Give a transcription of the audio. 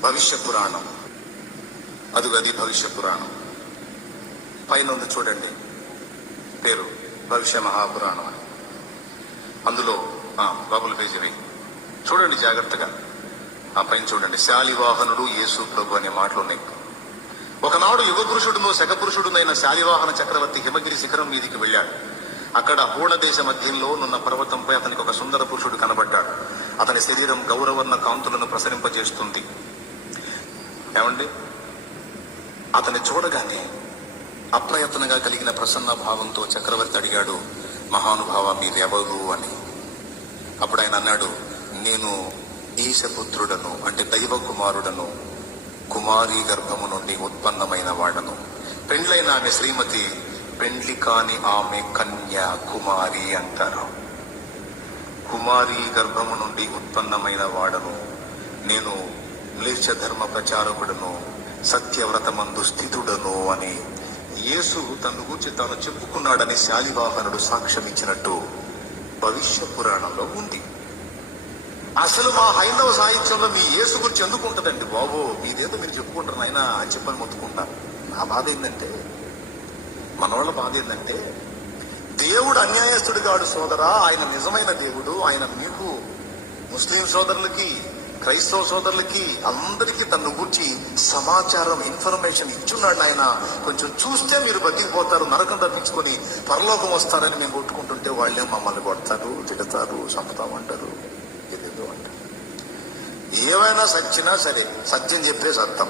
భవిష్య పురాణం. అదుగది భవిష్య పురాణం. పైన ఉంది చూడండి. పేరు భవిష్య మహాపురాణం అని. అందులో ఆ, పేజీ చూడండి జాగ్రత్తగా. ఆ పైన చూడండి శాలివాహనుడు యేసు ప్రభు అనే మాటలు ఉన్నాయి ఒకనాడు యుగ పురుషుడును శక శాలివాహన చక్రవర్తి హిమగిరి శిఖరం మీదికి వెళ్ళాడు. అక్కడ హూణ దేశ మధ్యంలో నున్న పర్వతంపై అతనికి ఒక సుందర పురుషుడు కనబడ్డాడు. అతని శరీరం గౌరవర్ణ కాంతులను ప్రసరింపజేస్తుంది. ఏమండి? అతన్ని చూడగానే అప్రయత్నంగా కలిగిన ప్రసన్న భావంతో చక్రవర్తి అడిగాడు మహానుభావ మీరెవరు? అని. అప్పుడు ఆయన అన్నాడు నేను ఈశపుత్రుడను అంటే దైవ కుమారుడను కుమారి గర్భము నుండి ఉత్పన్నమైన వాడను. పెండ్లైన ఆమె శ్రీమతి పెండ్లి కాని ఆమె కన్య కుమారి అంటారు. కుమారి గర్భము నుండి ఉత్పన్నమైన వాడను. నేను మ్లేచ్ఛ ధర్మ ప్రచారకుడను సత్యవ్రతమందు స్థితుడను అని యేసు తను గురించి తాను చెప్పుకున్నాడని శాలివాహనుడు సాక్ష్యం ఇచ్చినట్టు భవిష్య పురాణంలో ఉంది. అసలు మా హైందవ సాహిత్యంలో మీ యేసు గురించి ఎందుకుంటదండి బాబు? మీదేదో మీరు చెప్పుకుంటారు నాయన అని చెప్పని మొత్తుకుంటారు నా బాధ ఏంటంటే మనవాళ్ళ బాధ ఏంటంటే దేవుడు అన్యాయస్తుడు కాడు సోదరా ఆయన నిజమైన దేవుడు ఆయన మీకు ముస్లిం సోదరులకి క్రైస్తవ సోదరులకి అందరికీ తన గురించి సమాచారం ఇన్ఫర్మేషన్ ఇచ్చున్నాడు ఆయన కొంచెం చూస్తే మీరు బతికిపోతారు నరకం తప్పించుకొని పరలోకం వస్తారని మేము కొట్టుకుంటుంటే వాళ్ళే మమ్మల్ని కొడతారు తిడతారు చంపుతామంటారు. ఏదేదో అంటారు. ఏమైనా సచ్చినా సరే సత్యం చెప్పే సత్తం